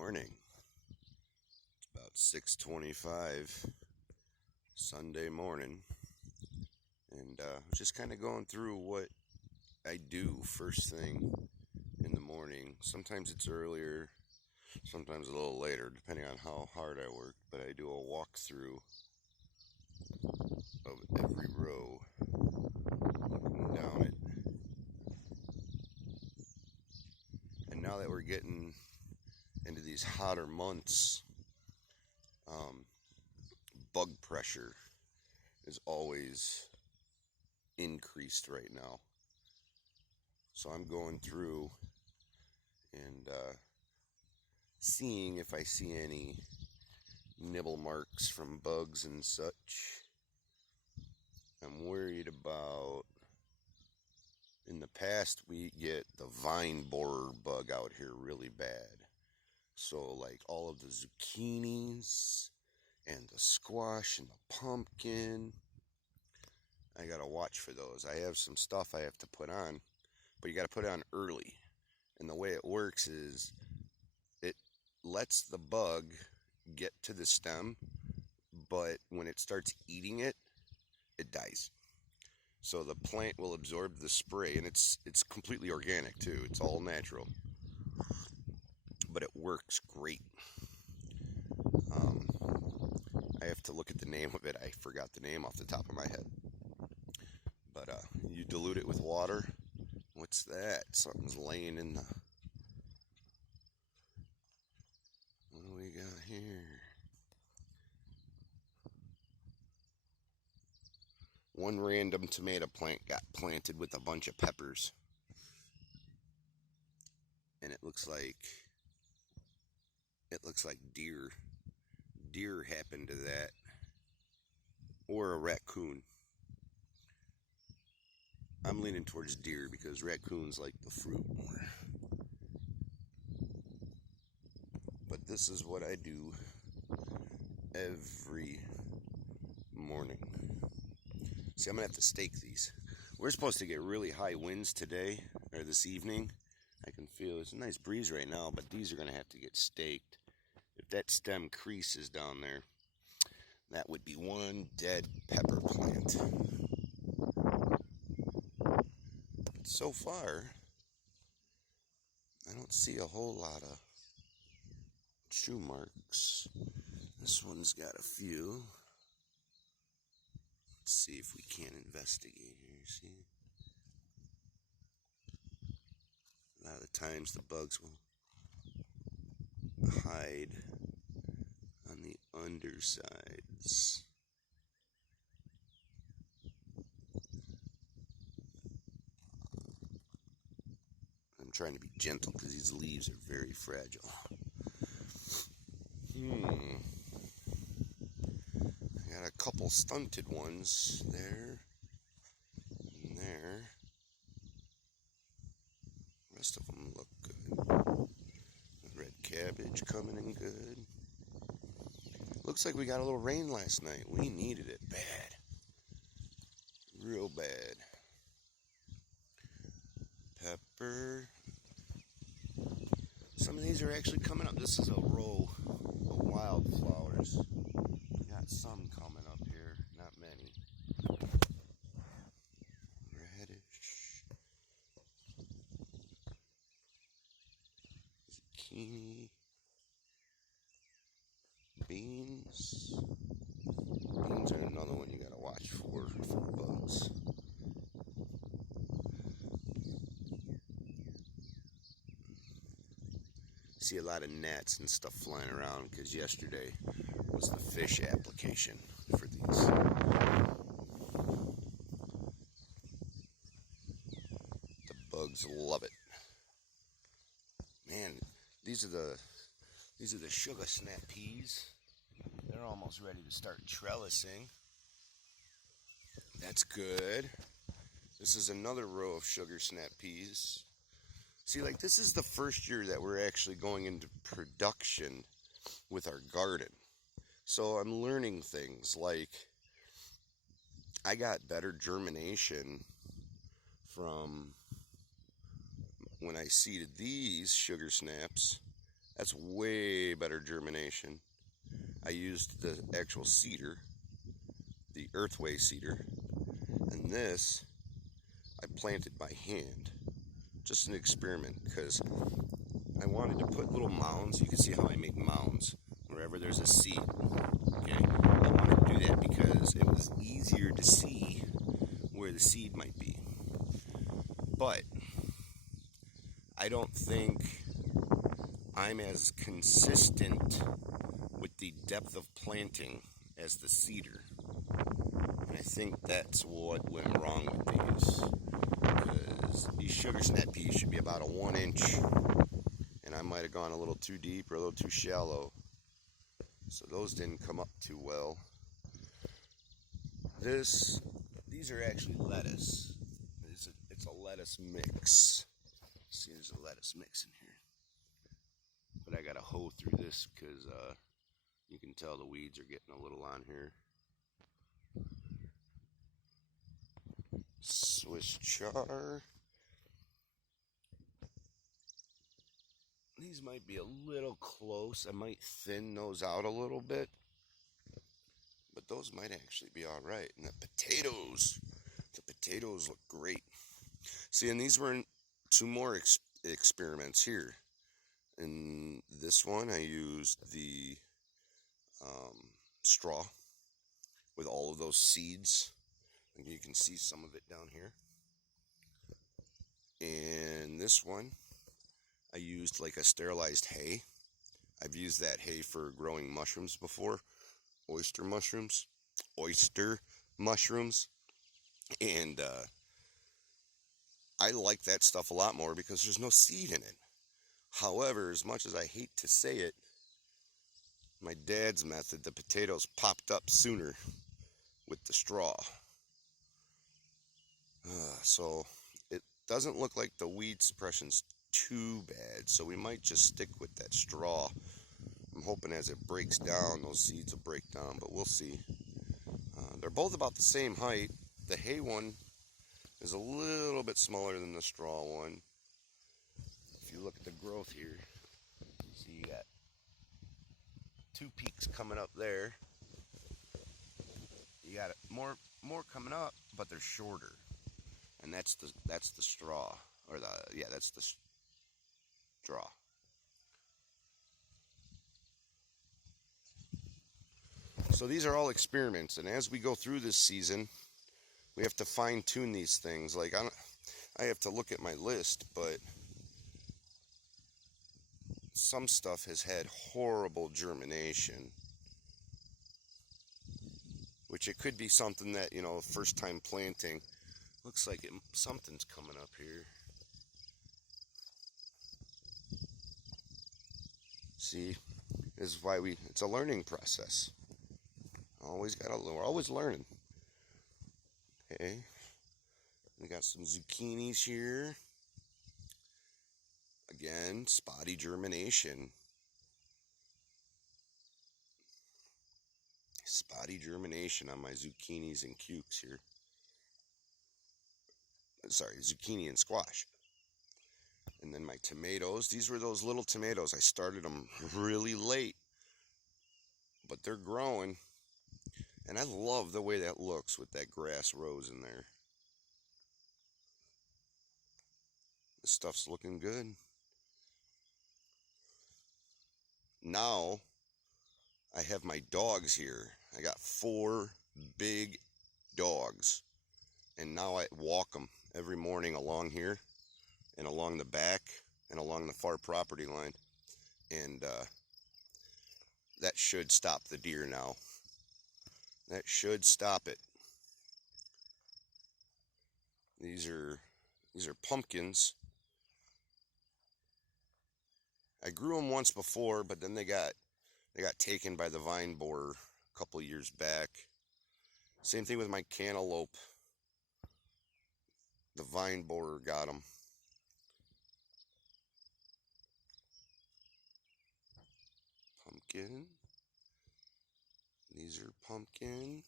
Morning. It's about 6:25 Sunday morning, and I was just kind of going through what I do first thing in the morning. Sometimes it's earlier, sometimes a little later, depending on how hard I work. But I do a walkthrough of every row, looking down it. And now that we're getting into these hotter months, bug pressure is always increased right now. So I'm going through and seeing if I see any nibble marks from bugs and such. I'm worried about, in the past we get the vine borer bug out here really bad. So like all of the zucchinis and the squash and the pumpkin, I gotta watch for those. I have some stuff I have to put on, but you gotta put it on early. And the way it works is it lets the bug get to the stem, but when it starts eating it, it dies. So the plant will absorb the spray, and it's completely organic too. It's all natural, but it works great. I have to look at the name of it. I forgot the name off the top of my head. But you dilute it with water. What's that? Something's laying in the... What do we got here? One random tomato plant got planted with a bunch of peppers. And it looks like deer. Deer happened to that. Or a raccoon. I'm leaning towards deer because raccoons like the fruit more. But this is what I do every morning. See, I'm going to have to stake these. We're supposed to get really high winds today, or this evening. I can feel it's a nice breeze right now, but these are going to have to get staked. If that stem creases down there, that would be one dead pepper plant. But so far, I don't see a whole lot of chew marks. This one's got a few. Let's see if we can investigate here. See? A lot of the times the bugs will hide on the undersides. I'm trying to be gentle because these leaves are very fragile. I got a couple stunted ones there and there. The rest of them look good. The red cabbage coming in good. Looks like we got a little rain last night. We needed it bad. Real bad. Pepper. Some of these are actually coming up. This is a row of wildflowers. We got some coming up here. Not many. Radish. Zucchini. Beans. Beans are another one you gotta watch for bugs. See a lot of gnats and stuff flying around because yesterday was the fish application for these. The bugs love it. Man, these are the sugar snap peas. They're almost ready to start trellising. That's good. This is another row of sugar snap peas. See, like this is the first year that we're actually going into production with our garden. So I'm learning things like I got better germination from when I seeded these sugar snaps That's way better germination. I used the actual seeder, the Earthway seeder, and this I planted by hand. Just an experiment, because I wanted to put little mounds. You can see how I make mounds wherever there's a seed. Okay, I wanted to do that because it was easier to see where the seed might be. But I don't think I'm as consistent with the depth of planting as the seeder. And I think that's what went wrong with these. Because these sugar snap peas should be about a 1 inch. And I might have gone a little too deep or a little too shallow. So those didn't come up too well. These are actually lettuce. It's a lettuce mix. See, there's a lettuce mix in here. But I gotta hoe through this because you can tell the weeds are getting a little on here. Swiss chard. These might be a little close. I might thin those out a little bit. But those might actually be all right. And the potatoes look great. See, and these were two more experiments here. In this one, I used the straw with all of those seeds. And you can see some of it down here. And this one, I used like a sterilized hay. I've used that hay for growing mushrooms before. Oyster mushrooms. And I like that stuff a lot more because there's no seed in it. However, as much as I hate to say it, my dad's method, the potatoes popped up sooner with the straw. So it doesn't look like the weed suppression's too bad, so we might just stick with that straw. I'm hoping as it breaks down, those seeds will break down, but we'll see. They're both about the same height. The hay one is a little bit smaller than the straw one. If you look at the growth here, you see you got 2 peaks coming up there. You got more coming up, but they're shorter, and that's the straw, or that's the straw. So these are all experiments, and as we go through this season, we have to fine tune these things. Like I have to look at my list, but some stuff has had horrible germination, which it could be something that, first time planting. Looks like something's coming up here. See, this is why it's a learning process. We're always learning. Okay, we got some zucchinis here. Again, spotty germination. Spotty germination on my zucchinis and cukes here. Sorry, zucchini and squash. And then my tomatoes. These were those little tomatoes. I started them really late, but they're growing. And I love the way that looks with that grass rose in there. This stuff's looking good. Now, I have my dogs here. I got 4 big dogs. And now I walk them every morning along here and along the back and along the far property line. And that should stop the deer now. That should stop it. These are pumpkins. I grew them once before, but then they got taken by the vine borer a couple years back. Same thing with my cantaloupe. The vine borer got them. Pumpkin. These are pumpkin.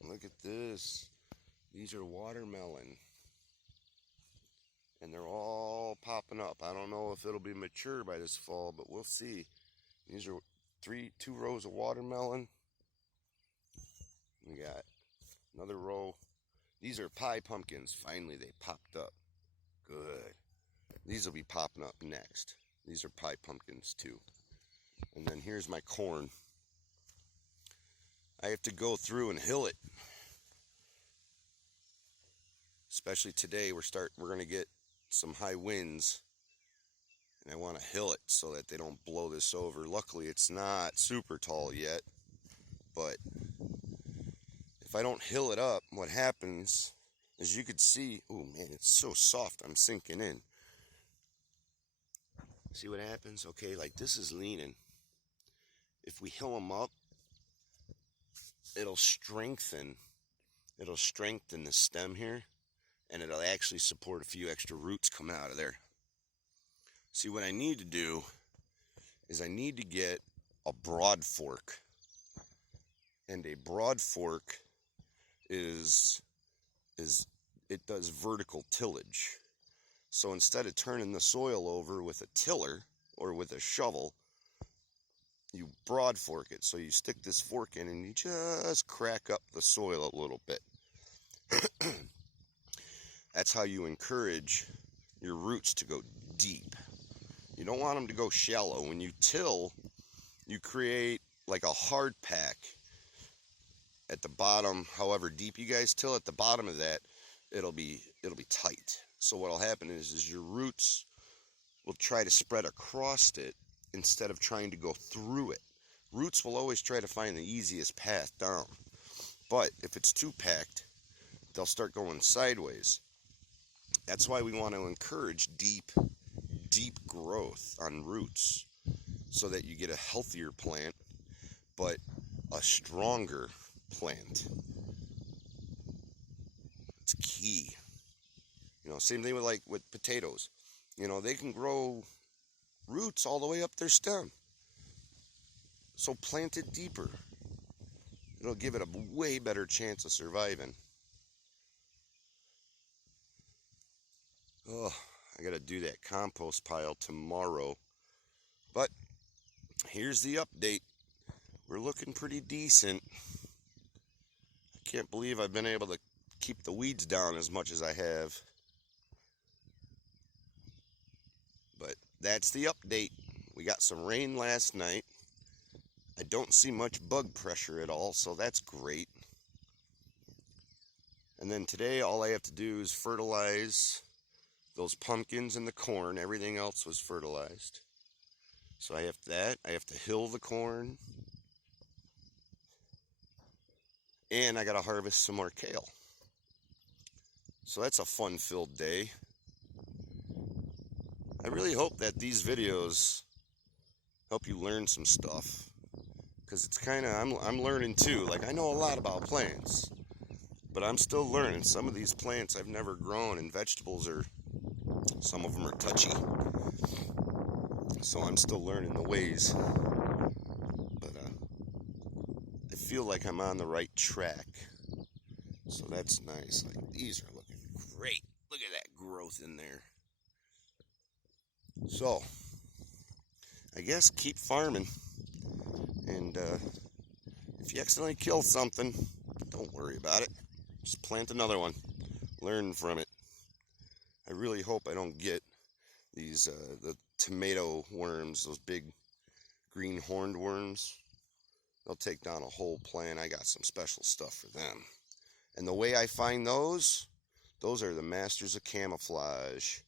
Look at this. These are watermelon. and they're all popping up. I don't know if it'll be mature by this fall, but we'll see. These are two rows of watermelon. We got another row. These are pie pumpkins. Finally, they popped up. Good. These will be popping up next. These are pie pumpkins too. And then here's my corn. I have to go through and hill it. Especially today, we're going to get some high winds, and I want to hill it so that they don't blow this over. Luckily, it's not super tall yet, but if I don't hill it up, what happens, as you could see, oh man, it's so soft, I'm sinking in. See what happens? Okay, like this is leaning. If we hill them up, it'll strengthen the stem here, and it'll actually support a few extra roots coming out of there. See, what I need to do is I need to get a broad fork. And a broad fork it does vertical tillage. So instead of turning the soil over with a tiller or with a shovel, you broad fork it. So you stick this fork in and you just crack up the soil a little bit. That's how you encourage your roots to go deep. You don't want them to go shallow. When you till, you create like a hard pack at the bottom. However deep you guys till, at the bottom of that, it'll be tight. So what'll happen is your roots will try to spread across it instead of trying to go through it. Roots will always try to find the easiest path down. But if it's too packed, they'll start going sideways. That's why we want to encourage deep growth on roots so that you get a healthier plant, but a stronger plant. It's key. You know, same thing with potatoes. You know, they can grow roots all the way up their stem. So plant it deeper. It'll give it a way better chance of surviving. Oh, I gotta do that compost pile tomorrow. But here's the update. We're looking pretty decent. I can't believe I've been able to keep the weeds down as much as I have. But that's the update. We got some rain last night. I don't see much bug pressure at all, so that's great. And then today all I have to do is fertilize those pumpkins and the corn. Everything else was fertilized. So I have that. I have to hill the corn. And I got to harvest some more kale. So that's a fun-filled day. I really hope that these videos help you learn some stuff. Because it's kind of, I'm learning too. Like, I know a lot about plants, but I'm still learning. Some of these plants I've never grown, and vegetables some of them are touchy. So I'm still learning the ways. But I feel like I'm on the right track. So that's nice. Like, these are looking great. Look at that growth in there. So, I guess keep farming. And if you accidentally kill something, don't worry about it. Just plant another one. Learn from it. I really hope I don't get these the tomato worms, those big green horned worms. They'll take down a whole plant. I got some special stuff for them. And the way I find those are the masters of camouflage.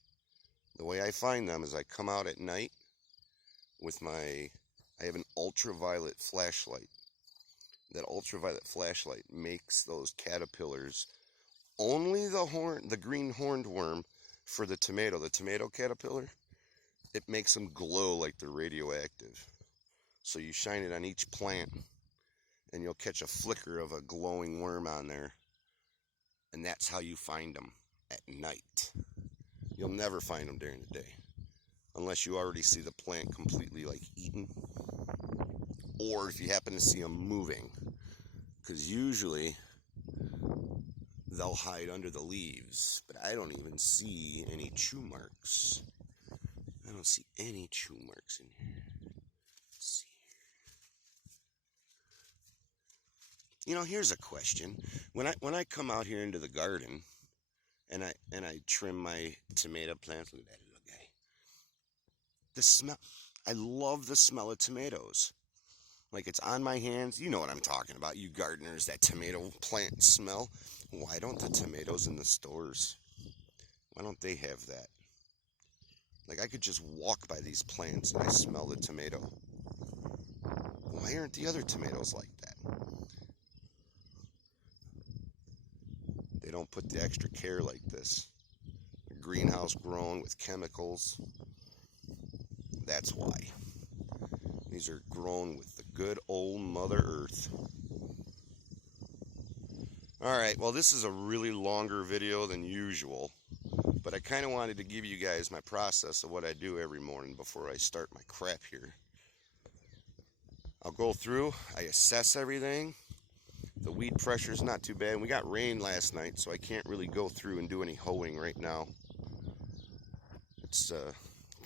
The way I find them is I come out at night with I have an ultraviolet flashlight. That ultraviolet flashlight makes those caterpillars, only the green horned worm for the tomato caterpillar, it makes them glow like they're radioactive. So you shine it on each plant and you'll catch a flicker of a glowing worm on there. And that's how you find them at night. You'll never find them during the day unless you already see the plant completely like eaten, or if you happen to see them moving, because usually they'll hide under the leaves, but I don't even see any chew marks. I don't see any chew marks in here. Let's see. You know, here's a question. When I come out here into the garden and I trim my tomato plants, look at that little guy. The smell, I love the smell of tomatoes. Like it's on my hands. You know what I'm talking about, you gardeners, that tomato plant smell. Why don't the tomatoes in the stores, why don't they have that? Like I could just walk by these plants and I smell the tomato. Why aren't the other tomatoes like that? They don't put the extra care like this. Greenhouse grown with chemicals. That's why. These are grown with the good old Mother Earth. Alright, well this is a really longer video than usual, but I kind of wanted to give you guys my process of what I do every morning before I start my crap here. I'll go through, I assess everything. The weed pressure is not too bad. We got rain last night, so I can't really go through and do any hoeing right now. It's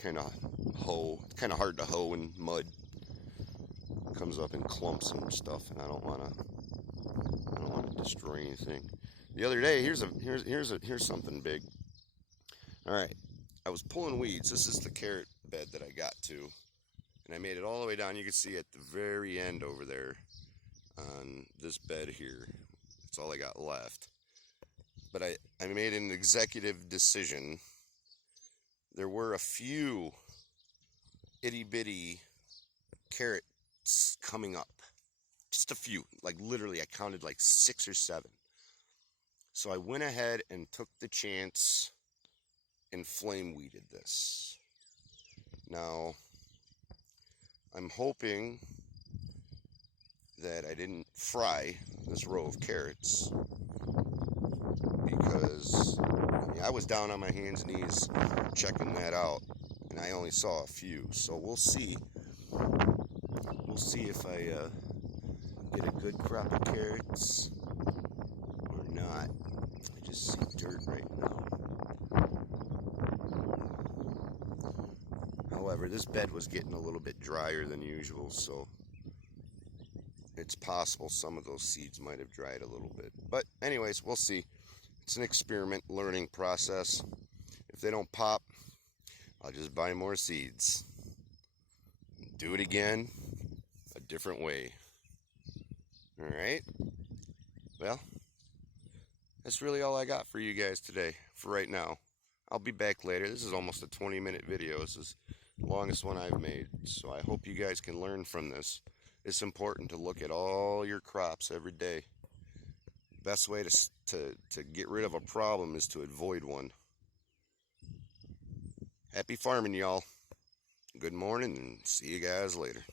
kind of hard to hoe in mud. It comes up in clumps and stuff, and I don't want to destroy anything. The other day, here's something big. All right, I was pulling weeds. This is the carrot bed that I got to, and I made it all the way down. You can see at the very end over there on this bed here. That's all I got left. But I made an executive decision. There were a few itty-bitty carrots coming up. Just a few. Like literally, I counted like 6 or 7. So I went ahead and took the chance and flame weeded this. Now, I'm hoping that I didn't fry this row of carrots, because I was down on my hands and knees checking that out, and I only saw a few. So we'll see. We'll see if I get a good crop of carrots or not. I just see dirt right now. However, this bed was getting a little bit drier than usual, so it's possible some of those seeds might have dried a little bit. But anyways, we'll see. It's an experiment, learning process. If they don't pop, I'll just buy more seeds. Do it again, a different way. Alright? Well, that's really all I got for you guys today, for right now. I'll be back later. This is almost a 20-minute video. This is the longest one I've made. So I hope you guys can learn from this. It's important to look at all your crops every day. Best way to get rid of a problem is to avoid one. Happy farming, y'all. Good morning, and see you guys later.